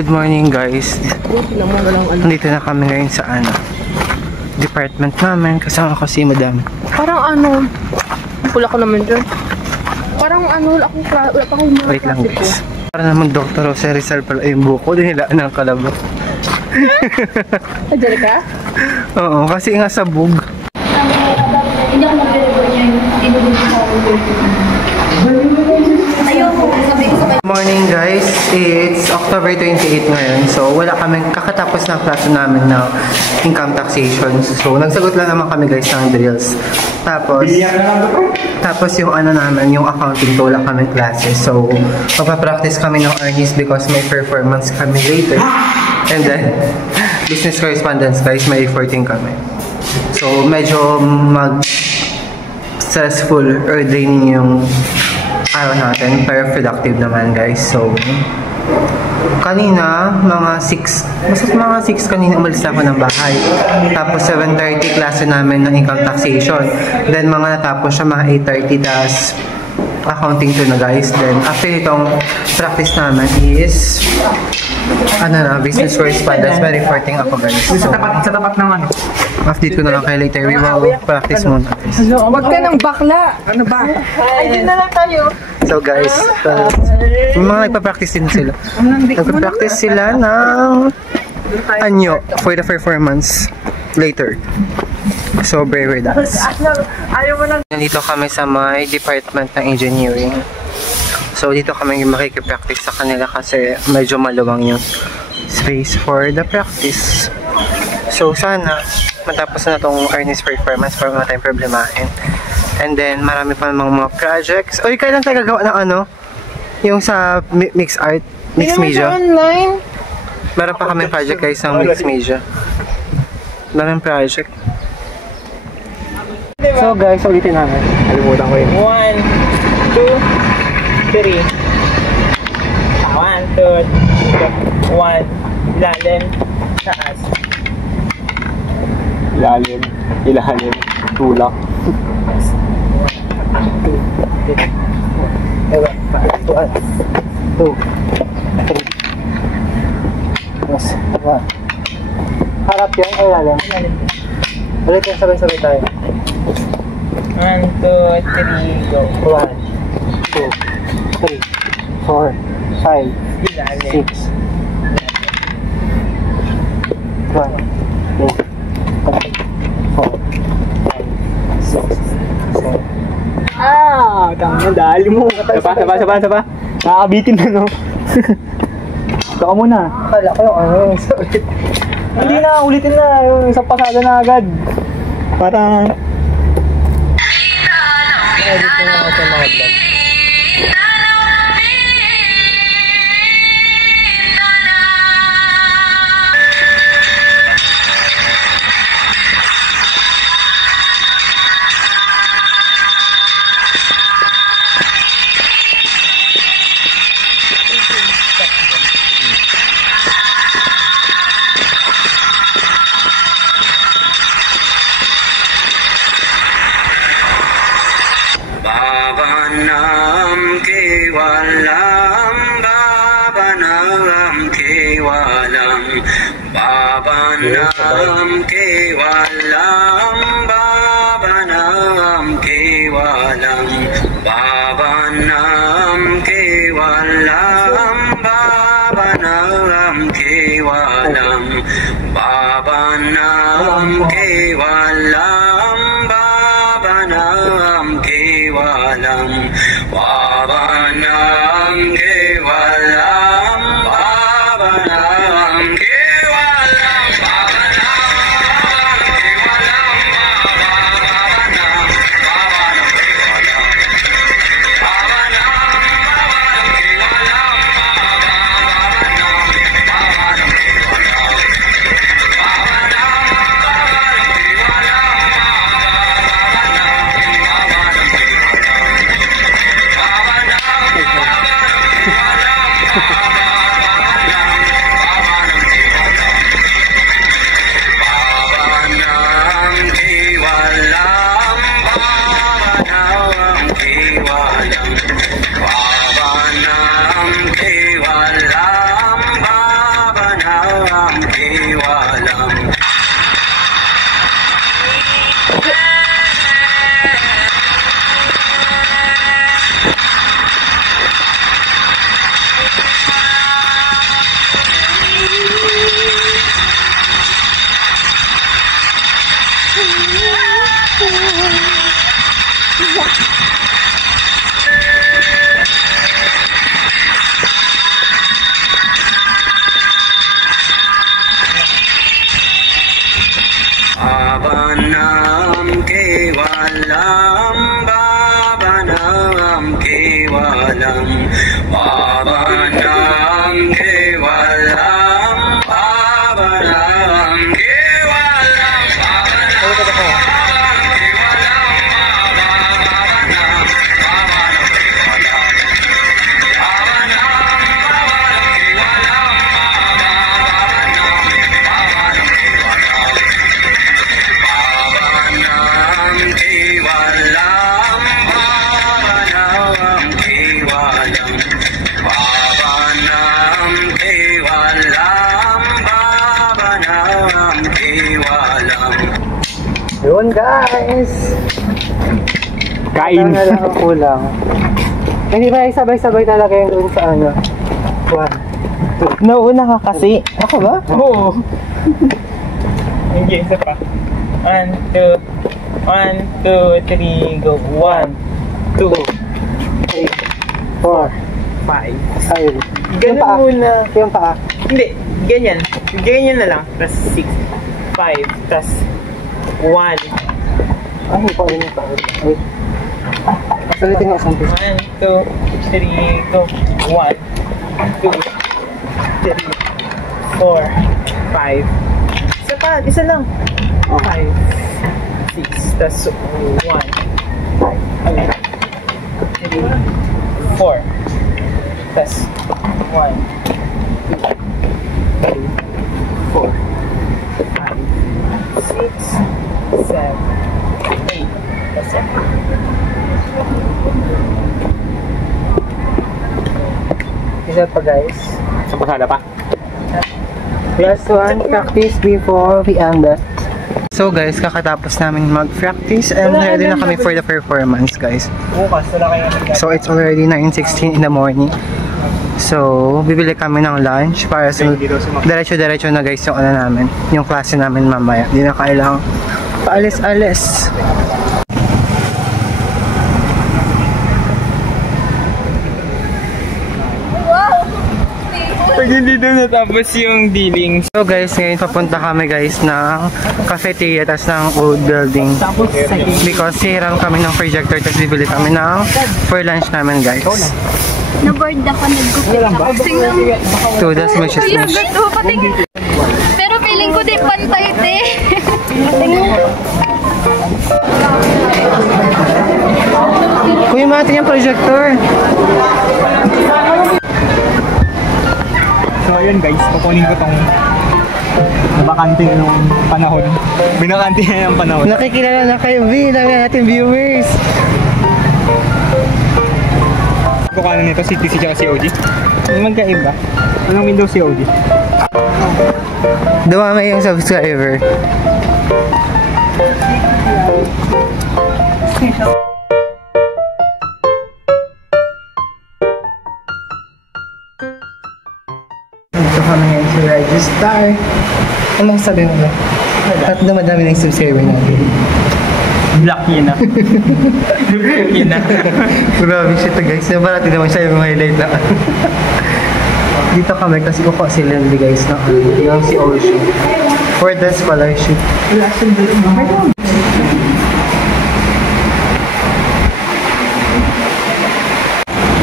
Good morning guys. Nandito na kami ngayon sa department namin. Kasama ko si Madam. Parang pula ko naman dyan. Parang wala pa akong mga wait lang guys. Para naman Dr. Jose Rizal pala yung buko. Dinilaan ng kalabot. Diyan ka? Oo, kasi nga sabog. Hindi ako mag-deliver niya yung ibubog sa Morning guys, it's October 28 ngayon. So wala kaming kakatapos ng klase namin na income taxation. So nagsagot lang naman kami guys ng drills. Tapos yung namin, yung accounting to, wala kaming klase. So magpa-practice kami ng earnings because may performance kami later. And then business correspondence guys, may 14 kami. So medyo stressful or draining yung araw natin, pero productive naman guys. So kanina mga 6 kanina umalis ako ng bahay, tapos 7:30 klase namin ng income taxation, then mga natapos siya mga 8:30, tas accounting to na guys. Then after itong practice namin is business correspondence. Very reporting ako guys. So, sa tapat ng after ko na lang kayo later. We will practice muna guys. Huwag ka ng bakla! Ano ba? Ay, din na lang tayo. So guys, mga nagpa-practice din sila. Nagpa-practice sila ng anyo for the performance later. So bear with us. Nandito kami sa may department ng engineering. So dito kami makikipraktice sa kanila kasi medyo maluwang yung space for the practice. So sana matapos na itong earnings performance para wala tayong problemahin. And then marami pa mga projects. Oy, kailan tayo gagawa ng yung sa mixed art, mixed media? Meron pa kami project guys ng mixed media. Maraming project. So guys, ulitin namin. Kalimutan ko yun. 1, 2, 3. 1, 2, 1. Ilalim, taas. Ilalim, tulak. 2, 3. Harap yan, ilalim. Ulit yan, sabay-sabay tayo. 1, 2, 3, go. 1, 2, 3, 4, 5, 6. 1, 2, 3, 4, 5, 6, 7. Tama, dali mo. Saba. Nakakabitin na, no? Ikaw muna. Kala ko yung sorry. Hindi na, ulitin na. Yung isang pasada na agad. Parang edit na ako sa mga vlog. Bhavanam kevalam, bhavanam kevalam, bhavanam kevalam, bhavanam kevalam, Yun guys! Kain. Na lang ang kulang. Hindi ba sabay-sabay talaga yung doon sa ano? 1, 2. Nauna ka kasi. Ako ba? Oo. Hindi, isa pa. 1, 2, 3, go. 1, 2, 3, 4, 5. 5. Ganun muna. Yung paa. Hindi, ganyan. Ganyan na lang. Plus 6, 5, plus 1. Ay, pa rin yung paa. Ay. Salitin nga isang piso. 1, 2, 3, go. 1, 2, 3, 4, 5. Isa pa, isa lang. 5, 6, plus 1, 2, 3, 4, plus 1, 2, 3, 4, 5, 6, 7, 8, plus 7. Isa pa guys. Sa pasada pa? Last one, practice before we end it. So guys, kakatapos namin mag-practice and ready na kami for the performance guys. Bukas, wala kayo nagagawa. So it's already 9:16 in the morning. So, bibili kami ng lunch para sa diretso-diretso na guys yung ano namin, yung klase namin mamaya. Hindi na kailangang paalis-alis. Pag hindi doon natapos yung dealing. So guys, ngayon papunta kami guys ng cafeteria tas ng old building. Because hiram kami ng projector tas bibili kami ng for lunch namin guys. Na-board ako, nag-gupit ako. Tingnan mo. To the smashes smash. Patingin. Pero feeling ko di pantay, te. Tingnan mo. Kuya Mati yung projector. So ayun guys, kukunin ko tong nabakante nung panahon. Binakante na yung panahon. Nakikilala na kayo, B. Dami natin viewers. Kukunin nito si TC at si OG. Magkaiba. Anong Windows si OG? Dumami yung subscriber. Ito kami ngayon sa register. Ano sabi mo ba? At na madami na yung subscriber natin. Black yun na. Black yun na. Grabe siya to guys. Nabalati naman siya yung highlight na. Dito kami kasi kukuha si Lendy guys na yung si Ocean. For the scholarship.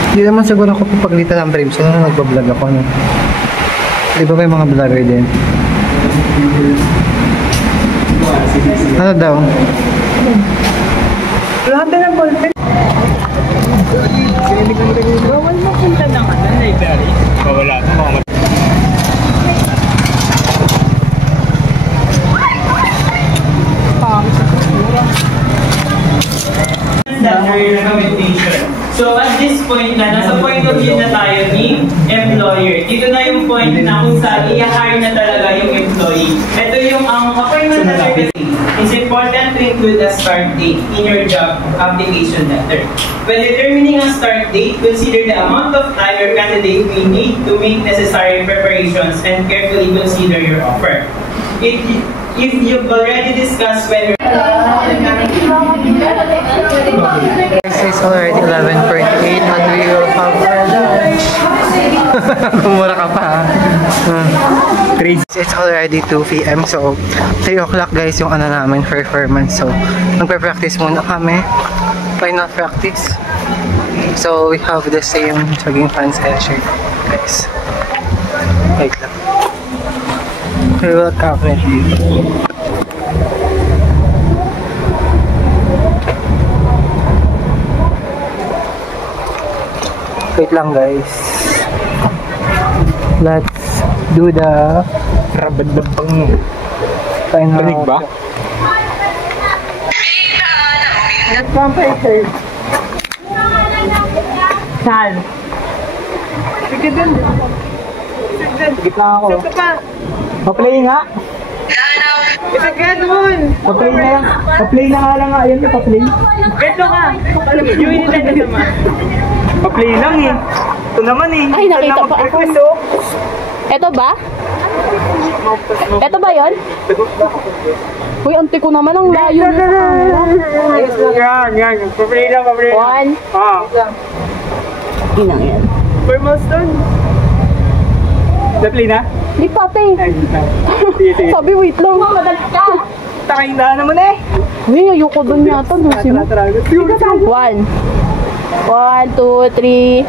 Hindi naman siguro ako papaglitan ng Brimson na nagbablog ako. No? Di ba may mga vlogger din? Ano daw? Lahat na ng ballpen. Bawal mapunta ng library. Bawala. So at this point na, nasa point of view na tayo ni employer. Dito na yung point na kung saan i-hire na talaga yung employee. Ito yung ang appointment letter kasi. It's important to include a start date in your job application letter. When determining a start date, consider the amount of time your candidate will need to make necessary preparations and carefully consider your offer. If you've already discussed when It's already 11:48 and we will have our lunch. Kumura ka pa. It's already 2 p.m. So 3 o'clock guys yung ano namin performance. So magpe-practice muna kami. Final practice. So we have the same jogging pants and shirt guys. Wait lang. We will cover it. Wait lang guys. Let's do the rabad-babang final. Rinig ba? Let's compare. Saan? Sige dun. Gitna ako. Saan ka? Pa-play nga. Sige dun. Pa-play na lang. Pa-play na nga lang nga. Ayun na pa-play. Ito ka. Yung inilagay naman. Pa-play lang eh. Ito naman eh. Ay, nakita pa ako. Ito ba? Ito ba yun? Uy, ante ko naman ang layo. Yan. Pa-play lang, pa-play lang. 1. Inang yan. For milestone. Pa-play na? Di pati. Sige. Sabi, wait lang. Madalit ka. Takayin na naman eh. Uy, ayoko dun yata. 1. 1, 2, 3.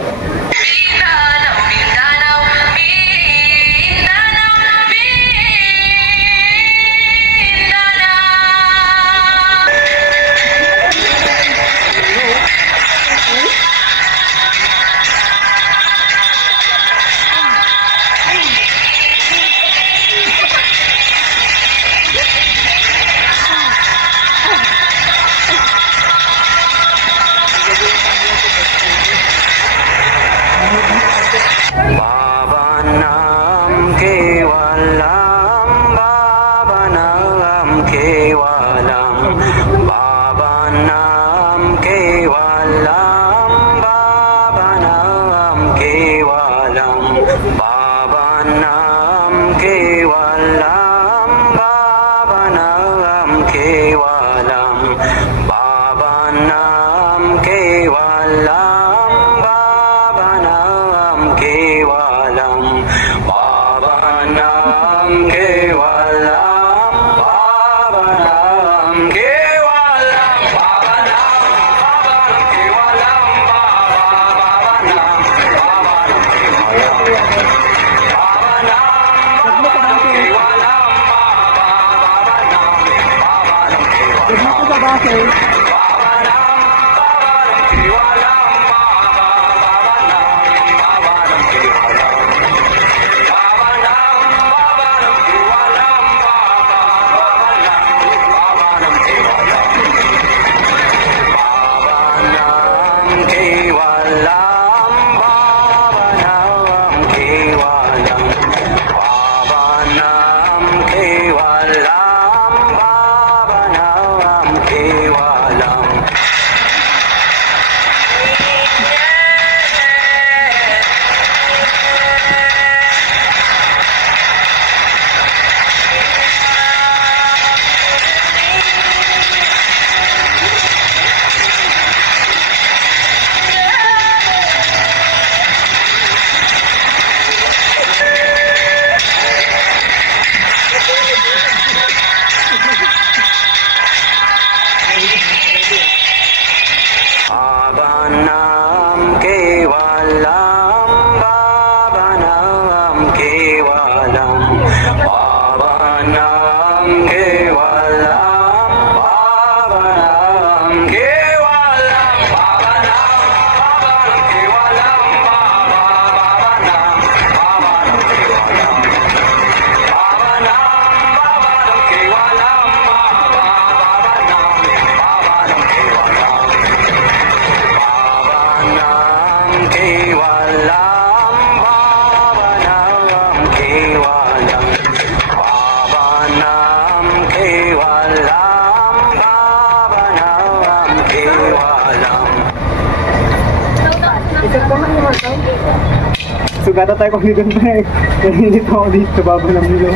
Sugata tayo kung dito na eh. Nahinit ako dito sa baba ng nilo.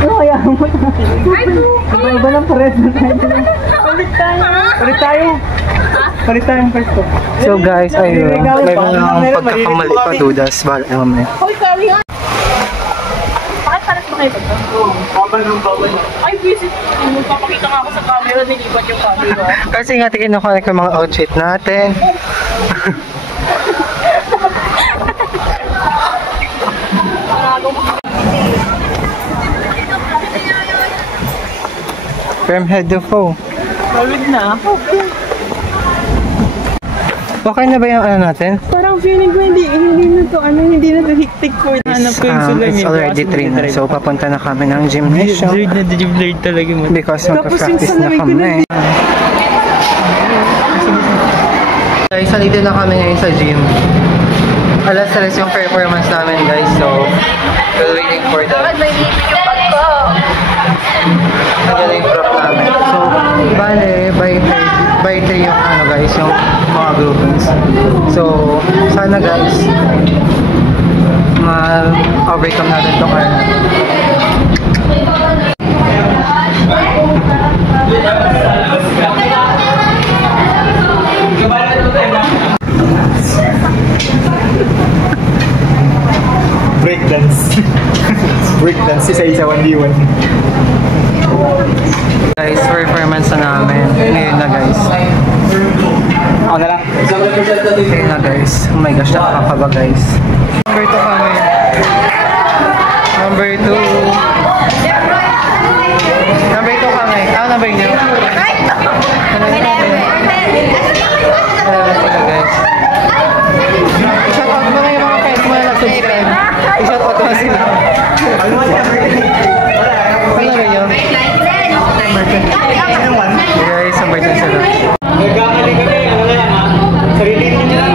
Ano kaya mo? Iba-iba lang pares na tayo. Palit tayo. Palit tayong pwesto. So guys, ayun. May mga pagkakamali pa dudas. Bala na mamaya. Hoy, kami nga! Bakit paras ba kayo pagka? Bawal. Ay, visit. Magpapakita nga ako sa camera, nilipat yung camera. Kasi nga kinukuha ko yung mga outfit natin. From head to toe. Solid na. Okay na ba yung ano natin? Parang feeling ko hindi na to, hindi na to hiktik ko. Hanap ko yung sulamin. It's already 3 na. So papunta na kami ng gymnasium. Blurred talaga mo. Because magpa-practice na kami. Guys, salito na kami ngayon sa gym. Alas 3 yung performance namin guys. So, we're waiting for that. Nagaling prop namin. So, bale, by 3 yung ano guys, yung mga groupings. So, sana guys, ma-overcome natin itong ano. Breakdance. Breakdance, isa-isa 1v1. Guys, performance na namin. Ngayon na guys. Ako na lang. Ngayon na guys. Oh my gosh, nakakakaba guys. Number 2 kami. Number 2. Number 2 kami. Number nyo. Sila guys. I-shout out mo na yung mga friends mo na nag-subscribe. I-shout out mo sila. Ano rin yun? Guys, number 2 sila. Nagkamali kami, ano na lang ha? Sarili nyo na lang.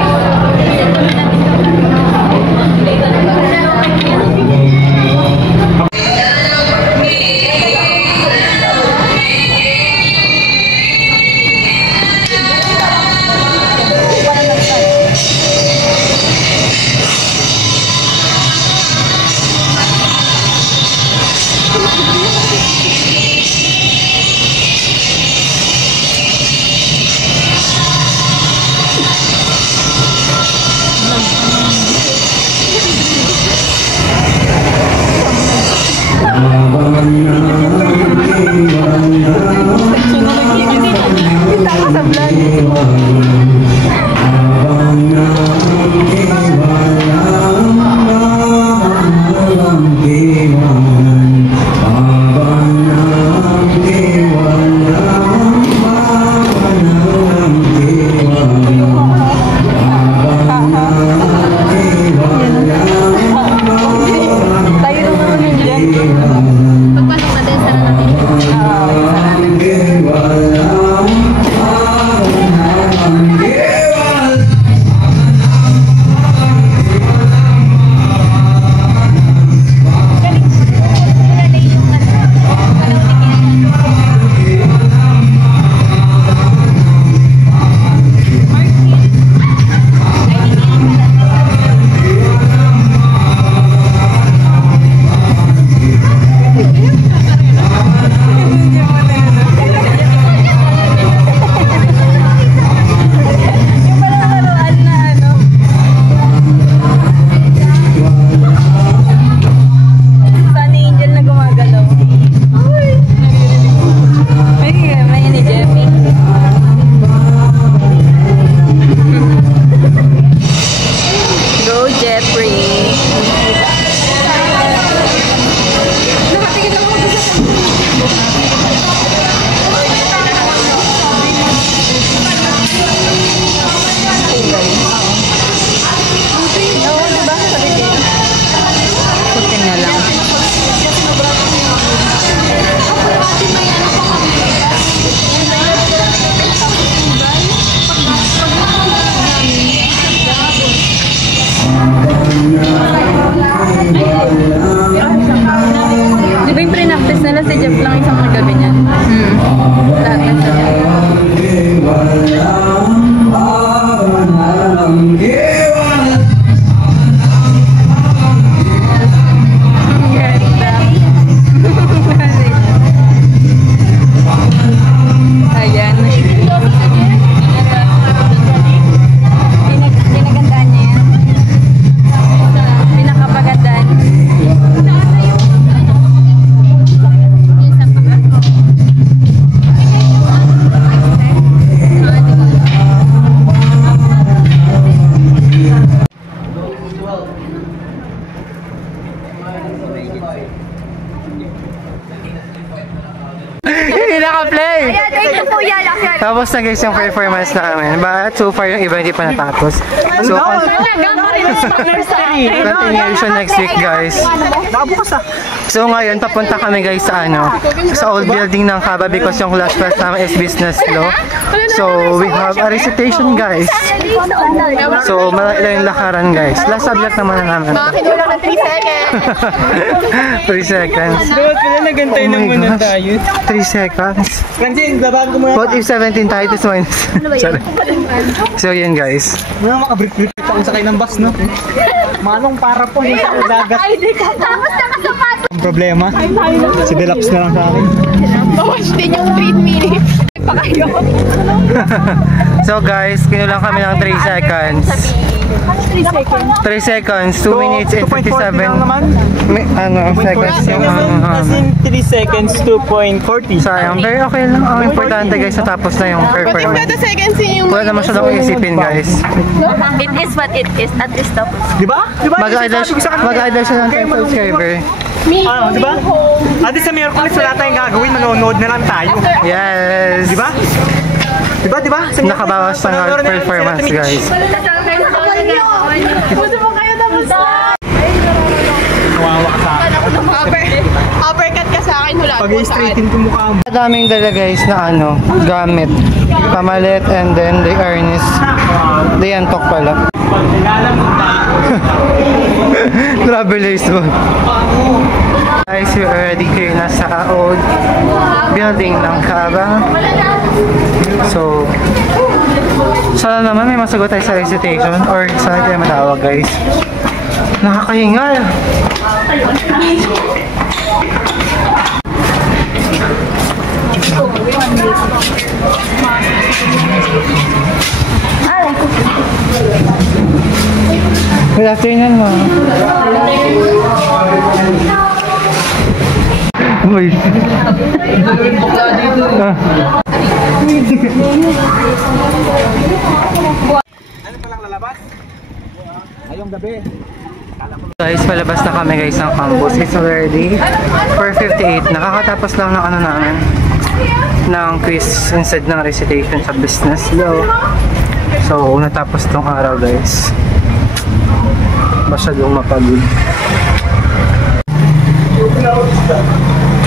Ayan. play! Ayan, thank you po yan. Tapos na guys yung performance namin. But so far yung iba hindi pa natapos. So, continuation next week guys. So ngayon, papunta kami guys sa sa old building ng Kaba because yung last class namin is business law. So we have a recitation guys. So malaki lang yung lakaran guys. Last subject naman na namin. Kinulang ng 3 seconds. 3 seconds. Dapat pala nagantay na muna tayo. 3 seconds. Francine, labahan ko muna. What if 17 tayo is minus? Sorry. So yun guys. Mga makabrit-brit akong sakay ng bus, no? Manong para po, hindi sa dagat. Tapos nakasapat. Ang problema, si Deluxe na lang sa akin. Bawas din yung 3 minutes. Pa kayo. So guys, kinulang kami ng 3 seconds. 3 seconds, 2 minutes and 57 seconds yung As in 3 seconds, 2.40. sayang. Pero okay lang. Ang importante guys, natapos na yung performance. 2 seconds yung Wala naman siya lang isipin guys. It is what it is. At least tapos. Di ba? Di ba? Mag-idol siya ng 10 subscriber. Ano, di ba? Ate sa Miraculous, wala tayong gagawin. Manonood na lang tayo. Yes! Di ba? Di ba? Di ba? Nakabawas ng hard performance guys. Gusto mo kayo tapos na? Kawawa ka sa akin. Uppercut ka sa akin. Hula. Pag-i-straighten ko mukha mo. Daming dala guys na gamit. Pamalit and then the harness. The antok pala. Travelers mo. Guys, we're already here na sa old building ng Kaba. So, sana naman may masagot tayo sa recitation or saan tayo matawag guys. Nakakahingal. Good afternoon, ma'am. Uy. Ano palang lalabas? Ngayong gabi. Guys, palabas na kami guys ng campus. It's already 4:58. Nakakatapos lang ng namin ng quiz instead ng recitation sa business law. So, natapos tong araw guys. Masyadong mapagod.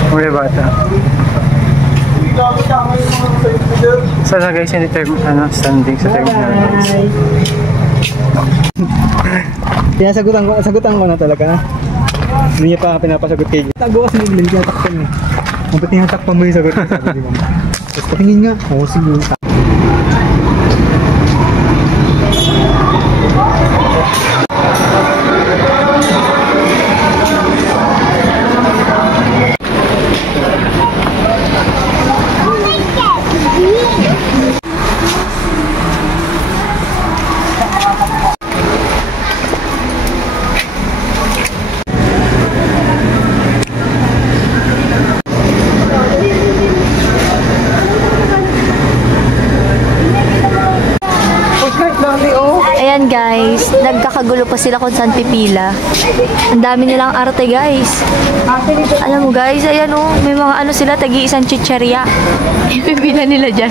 Uri bata. Sana guys, hindi standing sa terminal guys. Sagutan ko na talaga na. Hindi niya pa pinapasagot kayo. Tago kasi yung link niya takpan eh. Ang pati nga takpan mo yung sagot niya. Tapos patingin nga. Oo, sige. Ayan guys, nagkakagulo pa sila kung saan pipila. Ang dami nilang arte guys. Alam mo guys, ayan oh, may mga sila, tagi-isang chicherya. Pipila nila dyan.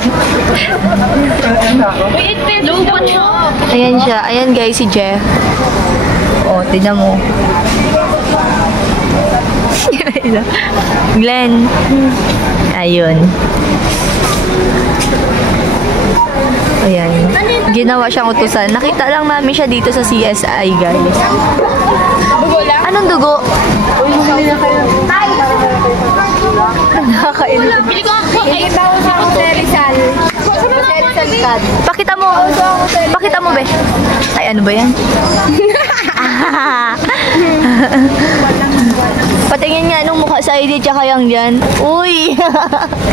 Ayan siya, ayan guys si Jeff. Oh, tignan mo. Glenn. Ayun. Ayan. Ginawa siyang utusan. Nakita lang namin siya dito sa CSI, guys. Dugo lang? Anong dugo? Nakakainis. Pili ko ako. Ay, bago sa Hotel Rizal. Hotel Rizal Cat. Pakita mo. Pakita mo, be. Ay, ano ba yan? Patingin nga nung mukha sa ID tsaka yung dyan. Uy!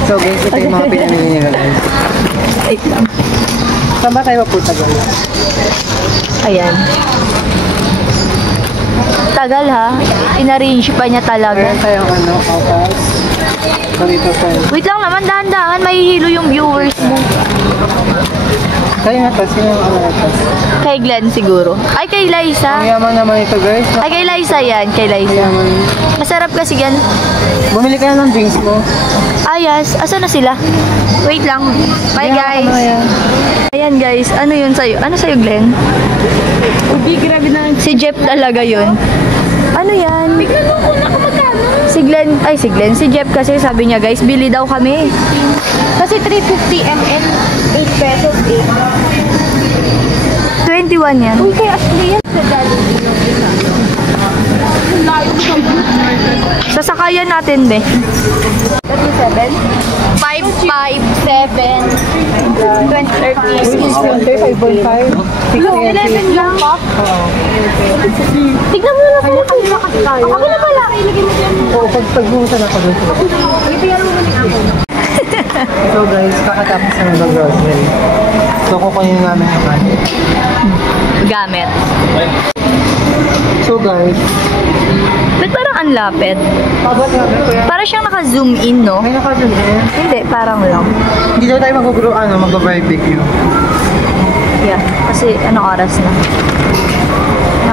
So guys, ito yung mga pinamili nila guys. Wait lang. Saan ba tayo mapunta guys? Ayan. Tagal ha. In-arrange pa niya talaga. Ayan tayong kapas. Ganito tayo. Wait lang naman, dahan-dahan. Mahihilo yung viewers mo. Tayo nga tas, sino yung tas? Kay Glenn siguro. Ay, kay Liza. Ang yaman naman ito guys. Ay, kay Liza yan. Kay Liza. Yaman. Masarap kasi yan. Bumili ka na ng drinks mo. Ayas, asa na sila? Wait lang. Bye guys. Ayan guys, ano yun sa'yo? Ano sa'yo, Glenn? Ubi, grabe na. Si Jeff talaga yun. Ano yan? Bigla nung una ko magkano? Si Jeff kasi sabi niya guys, bili daw kami. Kasi 350 ml, 8 pesos eh. 21 yan. Uy, kay Ashley yan. Sa Jollibee yung isa. Layo ko sa Sasakayan natin, be. 37? 557 2030. Excuse me, 5.5. 11 lang. Tignan mo na sa kanila kasi tayo. Ako na pala. Ilagay mo dyan. Oo, pagbuhusan ako doon. Ibigyan mo na ako. So guys, kakatapos na mag-grocery. So kukunin namin yung ano. Gamit. So guys, Ba't parang ang lapit? abot namin kuya. Parang siyang naka-zoom in, no? May nakasun eh. Hindi, parang lang. Hindi daw tayo mag-barbecue. Yeah, kasi anong oras na?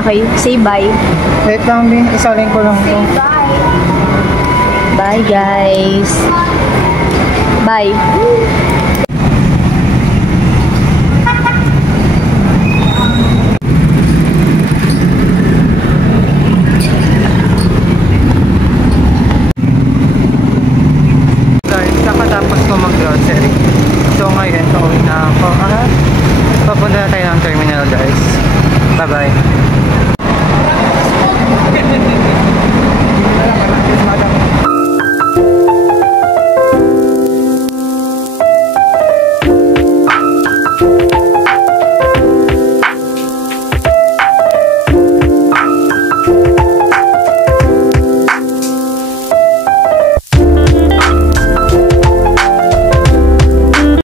Okay, say bye. Wait lang din, isalin ko lang to. Bye, guys. Bye. Guys, kakatapos ko mag-grocery. So ngayon, pauwi na ako. Papunta na tayo ng terminal guys. Bye-bye.